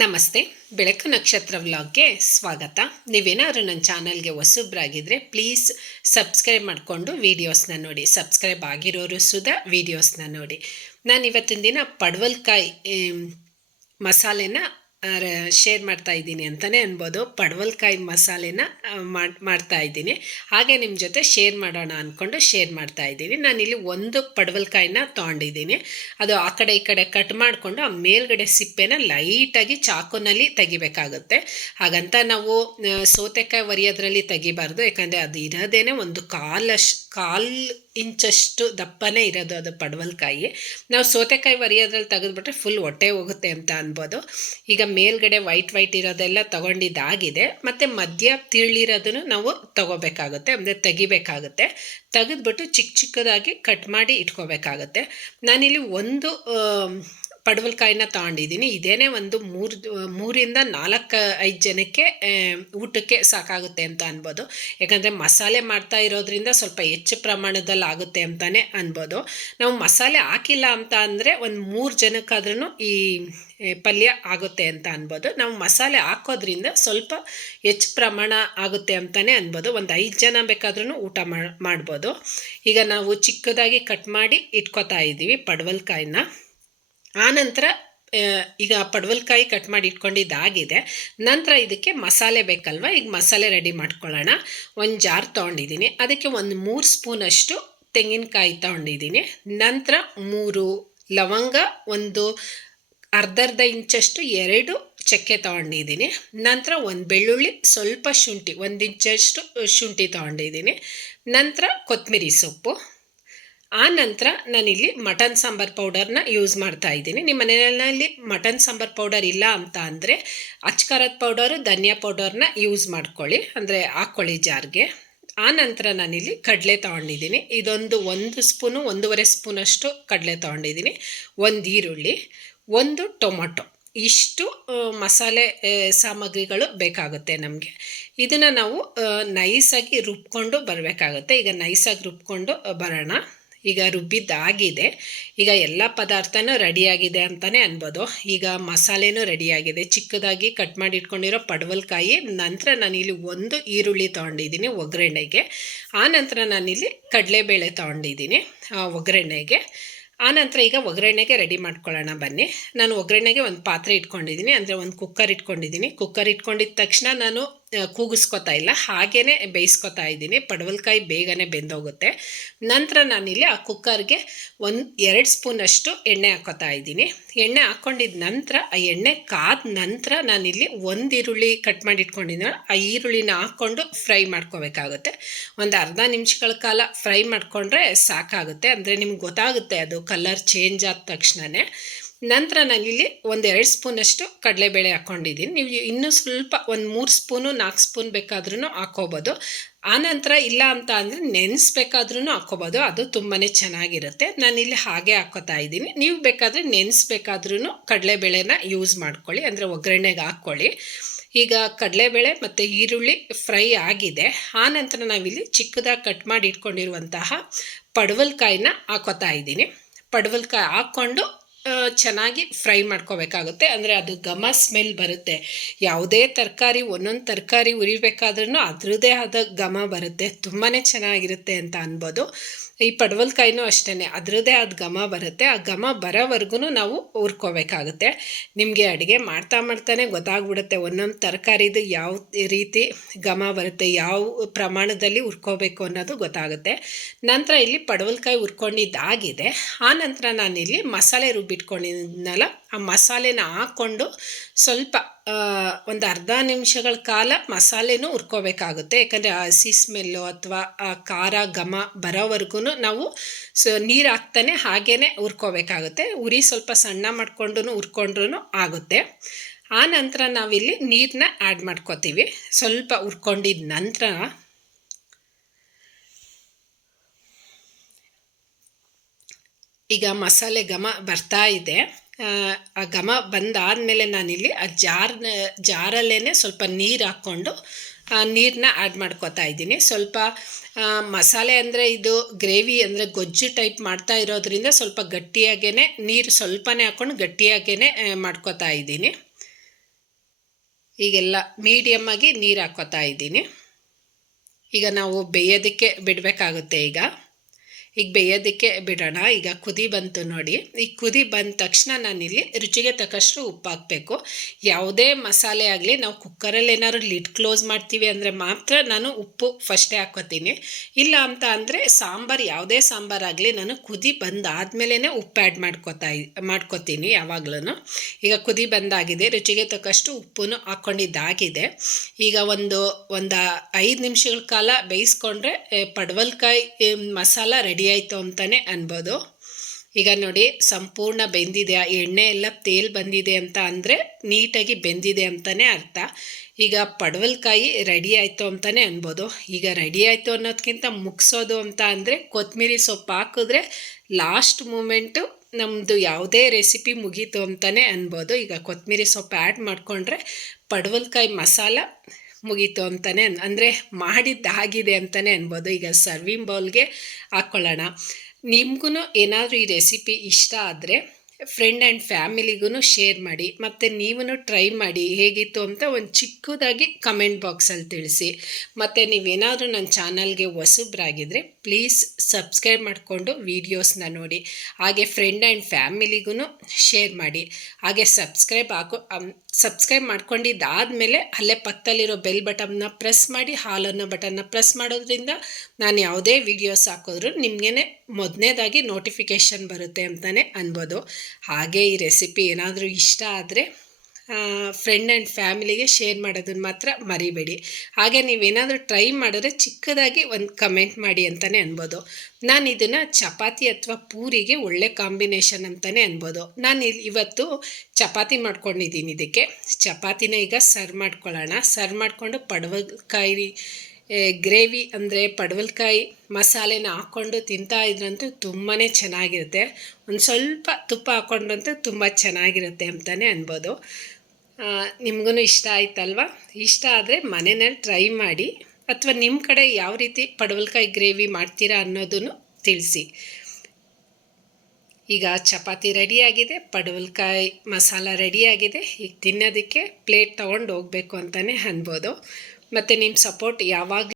ನಮಸ್ತೆ. ಬೆಳಕು ನಕ್ಷತ್ರ ವ್ಲಾಗ್ಗೆ ಸ್ವಾಗತ. ನೀವೇನಾದ್ರು ನನ್ನ ಚಾನಲ್ಗೆ ಹೊಸಬ್ರಾಗಿದ್ದರೆ ಪ್ಲೀಸ್ ಸಬ್ಸ್ಕ್ರೈಬ್ ಮಾಡಿಕೊಂಡು ವೀಡಿಯೋಸ್ನ ನೋಡಿ. ಸಬ್ಸ್ಕ್ರೈಬ್ ಆಗಿರೋರು ಸುಧಾ ವೀಡಿಯೋಸ್ನ ನೋಡಿ. ನಾನು ಇವತ್ತಿನ ದಿನ ಪಡವಲ್ಕಾಯಿ ಮಸಾಲೆನ ಶೇರ್ ಮಾಡ್ತಾ ಇದ್ದೀನಿ ಅಂತಲೇ ಅನ್ಬೋದು. ಪಡವಲ್ಕಾಯಿ ಮಸಾಲೆನ ಮಾಡ್ತಾ ಇದ್ದೀನಿ. ಹಾಗೆ ನಿಮ್ಮ ಜೊತೆ ಶೇರ್ ಮಾಡೋಣ ಅಂದ್ಕೊಂಡು ಶೇರ್ ಮಾಡ್ತಾ ಇದ್ದೀನಿ. ನಾನಿಲ್ಲಿ ಒಂದು ಪಡವಲ್ಕಾಯಿನ ತೊಗೊಂಡಿದ್ದೀನಿ. ಅದು ಆ ಕಡೆ ಈ ಕಡೆ ಕಟ್ ಮಾಡಿಕೊಂಡು ಆ ಮೇಲ್ಗಡೆ ಸಿಪ್ಪೆನ ಲೈಟಾಗಿ ಚಾಕುನಲ್ಲಿ ತೆಗಿಬೇಕಾಗುತ್ತೆ. ಹಾಗಂತ ನಾವು ಸೌತೆಕಾಯಿ ಒರಿಯೋದ್ರಲ್ಲಿ ತೆಗಿಬಾರ್ದು. ಯಾಕಂದರೆ ಅದು ಇರೋದೇನೆ ಒಂದು ಕಾಲಷ್ಟು ಕಾಲು ಇಂಚಷ್ಟು ದಪ್ಪನೇ ಇರೋದು ಅದು ಪಡವಲ್ಕಾಯಿ. ನಾವು ಸೌತೆಕಾಯಿ ಒರಿಯೋದ್ರಲ್ಲಿ ತೆಗೆದುಬಿಟ್ರೆ ಫುಲ್ ಹೊಟ್ಟೆ ಹೋಗುತ್ತೆ ಅಂತ ಅನ್ಬೋದು. ಈಗ ಮೇಲ್ಗಡೆ ವೈಟ್ ವೈಟ್ ಇರೋದೆಲ್ಲ ತಗೊಂಡಿದ್ದಾಗಿದೆ. ಮತ್ತು ಮಧ್ಯ ತಿರುಳಿರೋದನ್ನು ನಾವು ತಗೋಬೇಕಾಗುತ್ತೆ, ಅಂದರೆ ತೆಗಿಬೇಕಾಗುತ್ತೆ. ತೆಗೆದ್ಬಿಟ್ಟು ಚಿಕ್ಕ ಚಿಕ್ಕದಾಗಿ ಕಟ್ ಮಾಡಿ ಇಟ್ಕೋಬೇಕಾಗುತ್ತೆ. ನಾನಿಲ್ಲಿ ಒಂದು ಪಡವಲ್ಕಾಯಿನ ತಗೊಂಡಿದ್ದೀನಿ ಇದೇನೇ ಒಂದು ಮೂರು, ಮೂರಿಂದ ನಾಲ್ಕು, ಐದು ಜನಕ್ಕೆ ಊಟಕ್ಕೆ ಸಾಕಾಗುತ್ತೆ ಅಂತ ಅನ್ಬೋದು. ಯಾಕಂದರೆ ಮಸಾಲೆ ಮಾಡ್ತಾ ಇರೋದ್ರಿಂದ ಸ್ವಲ್ಪ ಹೆಚ್ಚು ಪ್ರಮಾಣದಲ್ಲಿ ಆಗುತ್ತೆ ಅಂತಲೇ ಅನ್ಬೋದು. ನಾವು ಮಸಾಲೆ ಹಾಕಿಲ್ಲ ಅಂತ ಅಂದರೆ ಒಂದು ಮೂರು ಜನಕ್ಕಾದ್ರೂ ಈ ಪಲ್ಯ ಆಗುತ್ತೆ ಅಂತ ಅನ್ಬೋದು. ನಾವು ಮಸಾಲೆ ಹಾಕೋದ್ರಿಂದ ಸ್ವಲ್ಪ ಹೆಚ್ಚು ಪ್ರಮಾಣ ಆಗುತ್ತೆ ಅಂತಲೇ ಅನ್ಬೋದು. ಒಂದು ಐದು ಜನ ಬೇಕಾದ್ರೂ ಊಟ ಮಾಡ್ಬೋದು. ಈಗ ನಾವು ಚಿಕ್ಕದಾಗಿ ಕಟ್ ಮಾಡಿ ಇಟ್ಕೋತಾ ಇದ್ದೀವಿ ಪಡವಲ್ಕಾಯಿನ. ಆನಂತರ ಈಗ ಪಡವಲ್ಕಾಯಿ ಕಟ್ ಮಾಡಿ ಇಟ್ಕೊಂಡಿದ್ದಾಗಿದೆ ನಂತರ ಇದಕ್ಕೆ ಮಸಾಲೆ ಬೇಕಲ್ವ? ಈಗ ಮಸಾಲೆ ರೆಡಿ ಮಾಡ್ಕೊಳ್ಳೋಣ. ಒಂದು ಜಾರ್ ತೊಗೊಂಡಿದ್ದೀನಿ. ಅದಕ್ಕೆ ಒಂದು ಮೂರು ಸ್ಪೂನಷ್ಟು ತೆಂಗಿನಕಾಯಿ ತೊಗೊಂಡಿದ್ದೀನಿ. ನಂತರ ಮೂರು ಲವಂಗ, ಒಂದು ಅರ್ಧರ್ಧ ಇಂಚಷ್ಟು ಎರಡು ಚಕ್ಕೆ ತೊಗೊಂಡಿದ್ದೀನಿ. ನಂತರ ಒಂದು ಬೆಳ್ಳುಳ್ಳಿ, ಸ್ವಲ್ಪ ಶುಂಠಿ, ಒಂದು ಇಂಚಷ್ಟು ಶುಂಠಿ ತೊಗೊಂಡಿದ್ದೀನಿ. ನಂತರ ಕೊತ್ತಂಬರಿ ಸೊಪ್ಪು. ಆ ನಂತರ ನಾನಿಲ್ಲಿ ಮಟನ್ ಸಾಂಬಾರ್ ಪೌಡರ್ನ ಯೂಸ್ ಮಾಡ್ತಾ ಇದ್ದೀನಿ. ನಿಮ್ಮ ಮನೆಯಲ್ಲಿ ಮಟನ್ ಸಾಂಬಾರ್ ಪೌಡರ್ ಇಲ್ಲ ಅಂತ ಅಂದರೆ ಅಚ್ಕಾರದ ಪೌಡರು, ಧನಿಯಾ ಪೌಡರ್ನ ಯೂಸ್ ಮಾಡ್ಕೊಳ್ಳಿ. ಅಂದರೆ ಹಾಕ್ಕೊಳ್ಳಿ ಜಾರ್ಗೆ. ಆ ನಂತರ ನಾನಿಲ್ಲಿ ಕಡಲೆ ತೊಗೊಂಡಿದ್ದೀನಿ. ಇದೊಂದು ಒಂದು ಸ್ಪೂನು, ಒಂದೂವರೆ ಸ್ಪೂನಷ್ಟು ಕಡಲೆ ತೊಗೊಂಡಿದ್ದೀನಿ. ಒಂದು ಈರುಳ್ಳಿ, ಒಂದು ಟೊಮೊಟೊ. ಇಷ್ಟು ಮಸಾಲೆ ಸಾಮಗ್ರಿಗಳು ಬೇಕಾಗುತ್ತೆ ನಮಗೆ. ಇದನ್ನು ನಾವು ನೈಸಾಗಿ ರುಬ್ಕೊಂಡು ಬರಬೇಕಾಗುತ್ತೆ. ಈಗ ನೈಸಾಗಿ ರುಬ್ಕೊಂಡು ಬರೋಣ. ಈಗ ರುಬ್ಬಿದ್ದಾಗಿದೆ ಈಗ ಎಲ್ಲ ಪದಾರ್ಥನೂ ರೆಡಿಯಾಗಿದೆ ಅಂತಲೇ ಅನ್ಬೋದು. ಈಗ ಮಸಾಲೆನೂ ರೆಡಿಯಾಗಿದೆ. ಚಿಕ್ಕದಾಗಿ ಕಟ್ ಮಾಡಿ ಇಟ್ಕೊಂಡಿರೋ ಪಡವಲ್ಕಾಯಿ, ನಂತರ ನಾನಿಲ್ಲಿ ಒಂದು ಈರುಳ್ಳಿ ತೊಗೊಂಡಿದ್ದೀನಿ ಒಗ್ಗರಣೆಗೆ. ಆ ನಂತರ ನಾನಿಲ್ಲಿ ಕಡಲೆಬೇಳೆ ತೊಗೊಂಡಿದ್ದೀನಿ ಒಗ್ಗರಣೆಗೆ. ಆ ನಂತರ ಈಗ ಒಗ್ಗರಣೆಗೆ ರೆಡಿ ಮಾಡ್ಕೊಳ್ಳೋಣ ಬನ್ನಿ. ನಾನು ಒಗ್ಗರಣೆಗೆ ಒಂದು ಪಾತ್ರೆ ಇಟ್ಕೊಂಡಿದ್ದೀನಿ, ಅಂದರೆ ಒಂದು ಕುಕ್ಕರ್ ಇಟ್ಕೊಂಡಿದ್ದೀನಿ. ಕುಕ್ಕರ್ ಇಟ್ಕೊಂಡಿದ್ದ ತಕ್ಷಣ ನಾನು ಕೂಗಿಸ್ಕೊತಾ ಇಲ್ಲ. ಹಾಗೇ ಬೇಯಿಸ್ಕೊತಾ ಇದ್ದೀನಿ. ಪಡವಲ್ಕಾಯಿ ಬೇಗನೆ ಬೆಂದೋಗುತ್ತೆ. ನಂತರ ನಾನಿಲ್ಲಿ ಆ ಕುಕ್ಕರ್ಗೆ ಒಂದು ಎರಡು ಸ್ಪೂನಷ್ಟು ಎಣ್ಣೆ ಹಾಕೋತಾ ಇದ್ದೀನಿ. ಎಣ್ಣೆ ಹಾಕ್ಕೊಂಡಿದ್ದ ನಂತರ, ಆ ಎಣ್ಣೆ ಕಾದ ನಂತರ ನಾನಿಲ್ಲಿ ಒಂದು ಈರುಳ್ಳಿ ಕಟ್ ಮಾಡಿ ಆ ಈರುಳ್ಳಿನ ಹಾಕ್ಕೊಂಡು ಫ್ರೈ ಮಾಡ್ಕೋಬೇಕಾಗುತ್ತೆ. ಒಂದು ಅರ್ಧ ನಿಮಿಷಗಳ ಕಾಲ ಫ್ರೈ ಮಾಡಿಕೊಂಡ್ರೆ ಸಾಕಾಗುತ್ತೆ. ಅಂದರೆ ನಿಮ್ಗೆ ಗೊತ್ತಾಗುತ್ತೆ ಅದು ಕಲರ್ ಚೇಂಜ್ ಆದ ತಕ್ಷಣವೇ ನಂತರ ನಾನಿಲ್ಲಿ ಎರಡು ಸ್ಪೂನಷ್ಟು ಕಡಲೆಬೇಳೆ ಹಾಕ್ಕೊಂಡಿದ್ದೀನಿ ನೀವು ಇನ್ನೂ ಸ್ವಲ್ಪ ಒಂದು ಮೂರು ಸ್ಪೂನು ನಾಲ್ಕು ಸ್ಪೂನ್ ಬೇಕಾದ್ರೂ ಹಾಕ್ಕೋಬೋದು ಆನಂತರ ಇಲ್ಲ ಅಂತ ಅಂದರೆ ನೆನೆಸ್ಬೇಕಾದ್ರೂ ಹಾಕ್ಕೋಬೋದು ಅದು ತುಂಬಾ ಚೆನ್ನಾಗಿರುತ್ತೆ. ನಾನಿಲ್ಲಿ ಹಾಗೆ ಹಾಕೋತಾ ಇದ್ದೀನಿ. ನೀವು ಬೇಕಾದರೆ ನೆನೆಸ್ಬೇಕಾದ್ರೂ ಕಡಲೆಬೇಳೆನ ಯೂಸ್ ಮಾಡ್ಕೊಳ್ಳಿ. ಅಂದರೆ ಒಗ್ಗರಣೆಗೆ ಹಾಕ್ಕೊಳ್ಳಿ ಈಗ ಕಡಲೆಬೇಳೆ ಮತ್ತು ಈರುಳ್ಳಿ ಫ್ರೈ ಆಗಿದೆ. ಆನಂತರ ನಂತರ ನಾವಿಲ್ಲಿ ಚಿಕ್ಕದಾಗಿ ಕಟ್ ಮಾಡಿ ಇಟ್ಕೊಂಡಿರುವಂತಹ ಪಡವಲ್ಕಾಯಿನ ಹಾಕೋತಾ ಇದ್ದೀನಿ. ಪಡವಲ್ಕಾಯಿ ಹಾಕ್ಕೊಂಡು ಚೆನ್ನಾಗಿ ಫ್ರೈ ಮಾಡ್ಕೋಬೇಕಾಗುತ್ತೆ. ಅಂದರೆ ಅದು ಘಮ ಸ್ಮೆಲ್ ಬರುತ್ತೆ. ಯಾವುದೇ ತರಕಾರಿ, ಒಂದೊಂದು ತರಕಾರಿ ಉರಿಬೇಕಾದ್ರೂ ಅದರದ್ದೇ ಆದ ಘಮ ಬರುತ್ತೆ. ತುಂಬಾ ಚೆನ್ನಾಗಿರುತ್ತೆ ಅಂತ ಅನ್ಬೋದು. ಈ ಪಡವಲ್ಕಾಯಿನೂ ಅಷ್ಟೇ ಅದರದ್ದೇ ಆದ ಘಮ ಬರುತ್ತೆ. ಆ ಘಮ ಬರೋವರೆಗೂ ನಾವು ಹುರ್ಕೋಬೇಕಾಗುತ್ತೆ ನಿಮಗೆ ಅಡುಗೆ ಮಾಡ್ತಾ ಮಾಡ್ತಾನೆ ಗೊತ್ತಾಗ್ಬಿಡುತ್ತೆ. ಒಂದೊಂದು ತರಕಾರಿದು ಯಾವ ರೀತಿ ಘಮ ಬರುತ್ತೆ, ಯಾವ ಪ್ರಮಾಣದಲ್ಲಿ ಹುರ್ಕೋಬೇಕು ಅನ್ನೋದು ಗೊತ್ತಾಗುತ್ತೆ. ನಂತರ ಇಲ್ಲಿ ಪಡವಲ್ಕಾಯಿ ಹುರ್ಕೊಂಡಿದ್ದಾಗಿದೆ. ಆ ನಂತರ ನಾನಿಲ್ಲಿ ಮಸಾಲೆ ರುಬ್ಬಿಟ್ಕೊಂಡಿದ್ನಲ್ಲ ಆ ಮಸಾಲೆನ ಹಾಕ್ಕೊಂಡು ಸ್ವಲ್ಪ ಒಂದು ಅರ್ಧ ನಿಮಿಷಗಳ ಕಾಲ ಮಸಾಲೆನೂ ಹುರ್ಕೋಬೇಕಾಗುತ್ತೆ. ಯಾಕಂದರೆ ಆ ಹಸಿ ಸ್ಮೆಲ್ಲು ಅಥವಾ ಆ ಖಾರ ಘಮ ಬರೋವರೆಗೂ ನಾವು ಸೊ, ನೀರು ಹಾಕ್ತಾನೆ ಹಾಗೇ ಹುರ್ಕೋಬೇಕಾಗುತ್ತೆ. ಉರಿ ಸ್ವಲ್ಪ ಸಣ್ಣ ಮಾಡಿಕೊಂಡು ಹುರ್ಕೊಂಡ್ರೂ ಆಗುತ್ತೆ. ಆ ನಂತರ ನಾವಿಲ್ಲಿ ನೀರನ್ನ ಆ್ಯಡ್ ಮಾಡ್ಕೋತೀವಿ. ಸ್ವಲ್ಪ ಹುರ್ಕೊಂಡಿದ ನಂತರ ಈಗ ಮಸಾಲೆ ಘಮ ಬರ್ತಾ ಇದೆ. ಆ, ಘಮ ಬಂದಾದಮೇಲೆ ನಾನಿಲ್ಲಿ ಆ ಜಾರ್ನ ಜಾರಲ್ಲೇ ಸ್ವಲ್ಪ ನೀರು ಹಾಕ್ಕೊಂಡು ಆ ನೀರನ್ನ ಆ್ಯಡ್ ಮಾಡ್ಕೋತಾ ಇದ್ದೀನಿ. ಸ್ವಲ್ಪ ಮಸಾಲೆ ಅಂದರೆ ಇದು ಗ್ರೇವಿ ಅಂದರೆ ಗೊಜ್ಜು ಟೈಪ್ ಮಾಡ್ತಾ ಇರೋದ್ರಿಂದ ಸ್ವಲ್ಪ ಗಟ್ಟಿಯಾಗೇ ನೀರು ಸ್ವಲ್ಪನೇ ಹಾಕ್ಕೊಂಡು ಗಟ್ಟಿಯಾಗೇ ಮಾಡ್ಕೋತಾ ಇದ್ದೀನಿ. ಈಗೆಲ್ಲ ಮೀಡಿಯಮ್ಮಾಗಿ ನೀರು ಹಾಕ್ಕೋತಾ ಇದ್ದೀನಿ. ಈಗ ನಾವು ಬೇಯೋದಕ್ಕೆ ಬಿಡಬೇಕಾಗುತ್ತೆ ಈಗ. ಈಗ ಬೇಯೋದಕ್ಕೆ ಬಿಡೋಣ. ಈಗ ಕುದಿ ಬಂತು ನೋಡಿ. ಈಗ ಕುದಿ ಬಂದ ತಕ್ಷಣ ನಾನಿಲ್ಲಿ ರುಚಿಗೆ ತಕ್ಕಷ್ಟು ಉಪ್ಪು ಹಾಕಬೇಕು. ಯಾವುದೇ ಮಸಾಲೆ ಆಗಲಿ ನಾವು ಕುಕ್ಕರಲ್ಲಿ ಏನಾದ್ರು ಲಿಡ್ ಕ್ಲೋಸ್ ಮಾಡ್ತೀವಿ ಅಂದರೆ ಮಾತ್ರ ನಾನು ಉಪ್ಪು ಫಸ್ಟೇ ಹಾಕೋತೀನಿ ಇಲ್ಲ ಅಂತ ಅಂದರೆ ಸಾಂಬಾರು, ಯಾವುದೇ ಸಾಂಬಾರಾಗಲಿ ನಾನು ಕುದಿ ಬಂದಾದ್ಮೇಲೆ ಉಪ್ಪು ಆ್ಯಡ್ ಮಾಡ್ಕೋತಾ ಮಾಡ್ಕೋತೀನಿ ಯಾವಾಗಲೂ ಈಗ ಕುದಿ ಬಂದಾಗಿದೆ, ರುಚಿಗೆ ತಕ್ಕಷ್ಟು ಉಪ್ಪು ಹಾಕ್ಕೊಂಡಿದ್ದಾಗಿದೆ ಈಗ ಒಂದು ಒಂದು ಐದು ನಿಮಿಷಗಳ ಕಾಲ ಬೇಯಿಸ್ಕೊಂಡ್ರೆ ಪಡವಲ್ಕಾಯಿ ಮಸಾಲ ರೆಡಿ ಆಯಿತು ಅಂತಲೇ ಅನ್ಬೋದು. ಈಗ ನೋಡಿ, ಸಂಪೂರ್ಣ ಬೆಂದಿದೆ. ಎಣ್ಣೆ ಎಲ್ಲ ತೇಲ್ ಬಂದಿದೆ ಅಂತ ಅಂದರೆ ನೀಟಾಗಿ ಬೆಂದಿದೆ ಅಂತಲೇ ಅರ್ಥ. ಈಗ ಪಡವಲ್ಕಾಯಿ ರೆಡಿ ಆಯಿತು ಅಂತಲೇ ಅನ್ಬೋದು. ಈಗ ರೆಡಿ ಆಯಿತು ಅನ್ನೋದಕ್ಕಿಂತ ಮುಗಿಸೋದು ಅಂತ ಅಂದರೆ ಕೊತ್ತಂಬರಿ ಸೊಪ್ಪು ಹಾಕಿದ್ರೆ ಲಾಸ್ಟ್ ಮೂಮೆಂಟು ನಮ್ಮದು ಯಾವುದೇ ರೆಸಿಪಿ ಮುಗೀತು ಅಂತಲೇ ಅನ್ಬೋದು. ಈಗ ಕೊತ್ತಂಬರಿ ಸೊಪ್ಪು ಆ್ಯಡ್ ಮಾಡಿಕೊಂಡ್ರೆ ಪಡವಲ್ಕಾಯಿ ಮಸಾಲ ಮುಗೀತು ಅಂತಲೇ ಅಂದರೆ ಮಾಡಿದ್ದಾಗಿದೆ ಅಂತಾನೆ ಅನ್ಬೋದು. ಈಗ ಸರ್ವಿಂಗ್ ಬೌಲ್ಗೆ ಹಾಕ್ಕೊಳ್ಳೋಣ ನಿಮ್ಗೂ ಏನಾದರೂ ಈ ರೆಸಿಪಿ ಇಷ್ಟ ಆದರೆ ಫ್ರೆಂಡ್ ಆ್ಯಂಡ್ ಫ್ಯಾಮಿಲಿಗೂ ಶೇರ್ ಮಾಡಿ, ಮತ್ತು ನೀವೂ ಟ್ರೈ ಮಾಡಿ ಹೇಗಿತ್ತು ಅಂತ ಒಂದು ಚಿಕ್ಕದಾಗಿ ಕಮೆಂಟ್ ಬಾಕ್ಸಲ್ಲಿ ತಿಳಿಸಿ. ಮತ್ತು ನೀವೇನಾದರೂ ನನ್ನ ಚಾನಲ್ಗೆ ಹೊಸಬ್ರಾಗಿದ್ದರೆ ಪ್ಲೀಸ್ ಸಬ್ಸ್ಕ್ರೈಬ್ ಮಾಡಿಕೊಂಡು ವೀಡಿಯೋಸ್ನ ನೋಡಿ. ಹಾಗೆ ಫ್ರೆಂಡ್ ಆ್ಯಂಡ್ ಫ್ಯಾಮಿಲಿಗೂ ಶೇರ್ ಮಾಡಿ. ಹಾಗೆ ಸಬ್ಸ್ಕ್ರೈಬ್ ಹಾಕೋ ಸಬ್ಸ್ಕ್ರೈಬ್ ಮಾಡ್ಕೊಂಡಿದ್ದಾದಮೇಲೆ ಅಲ್ಲೇ ಪಕ್ಕದಲ್ಲಿರೋ ಬೆಲ್ ಬಟನ್ನ ಪ್ರೆಸ್ ಮಾಡಿ ಹಾಲನ್ನು ಬಟನ್ನ ಪ್ರೆಸ್ ಮಾಡೋದ್ರಿಂದ ನಾನು ಯಾವುದೇ ವೀಡಿಯೋಸ್ ಹಾಕೋದ್ರು ನಿಮಗೇ ಮೊದಲನೇದಾಗಿ ನೋಟಿಫಿಕೇಷನ್ ಬರುತ್ತೆ ಅಂತಲೇ ಅನ್ಬೋದು. ಹಾಗೆ ಈ ರೆಸಿಪಿ ಏನಾದರೂ ಇಷ್ಟ ಆದರೆ ಫ್ರೆಂಡ್ ಆ್ಯಂಡ್ ಫ್ಯಾಮಿಲಿಗೆ ಶೇರ್ ಮಾಡೋದನ್ನು ಮಾತ್ರ ಮರಿಬೇಡಿ. ಹಾಗೆ ನೀವೇನಾದರೂ ಟ್ರೈ ಮಾಡಿದ್ರೆ ಚಿಕ್ಕದಾಗಿ ಒಂದು ಕಮೆಂಟ್ ಮಾಡಿ ಅಂತಲೇ ಅನ್ಬೋದು. ನಾನು ಇದನ್ನು ಚಪಾತಿ ಅಥವಾ ಪೂರಿಗೆ ಒಳ್ಳೆ ಕಾಂಬಿನೇಷನ್ ಅಂತಲೇ ಅನ್ಬೋದು. ನಾನು ಇವತ್ತು ಚಪಾತಿ ಮಾಡ್ಕೊಂಡಿದ್ದೀನಿ ಇದಕ್ಕೆ. ಚಪಾತಿನ ಈಗ ಸರ್ವ್ ಮಾಡ್ಕೊಳ್ಳೋಣ ಸರ್ವ್ ಮಾಡಿಕೊಂಡು ಪಡವಕಾಯಿ ಗ್ರೇವಿ ಅಂದರೆ ಪಡವಲ್ಕಾಯಿ ಮಸಾಲೆನ ಹಾಕ್ಕೊಂಡು ತಿಂತಾ ಇದ್ರಂತೂ ತುಂಬಾ ಚೆನ್ನಾಗಿರುತ್ತೆ. ಒಂದು ಸ್ವಲ್ಪ ತುಪ್ಪ ಹಾಕ್ಕೊಂಡ್ರಂತೂ ತುಂಬ ಚೆನ್ನಾಗಿರುತ್ತೆ ಅಂತಲೇ ಅನ್ಬೋದು. ನಿಮಗೂ ಇಷ್ಟ ಆಯ್ತಲ್ವ? ಇಷ್ಟ ಆದರೆ ಮನೆಯಲ್ಲಿ ಟ್ರೈ ಮಾಡಿ, ಅಥವಾ ನಿಮ್ಮ ಕಡೆ ಯಾವ ರೀತಿ ಪಡವಲಕಾಯಿ ಗ್ರೇವಿ ಮಾಡ್ತೀರಾ ಅನ್ನೋದನ್ನು ತಿಳಿಸಿ. ಈಗ ಚಪಾತಿ ರೆಡಿಯಾಗಿದೆ ಪಡವಲಕಾಯಿ ಮಸಾಲ ರೆಡಿಯಾಗಿದೆ ಈಗ ತಿನ್ನೋದಕ್ಕೆ ಪ್ಲೇಟ್ ತೊಗೊಂಡು ಹೋಗಬೇಕು ಅಂತಲೇ ಅನ್ಬೋದು. ಮತ್ತು ನಿಮ್ಮ ಸಪೋರ್ಟ್ ಯಾವಾಗ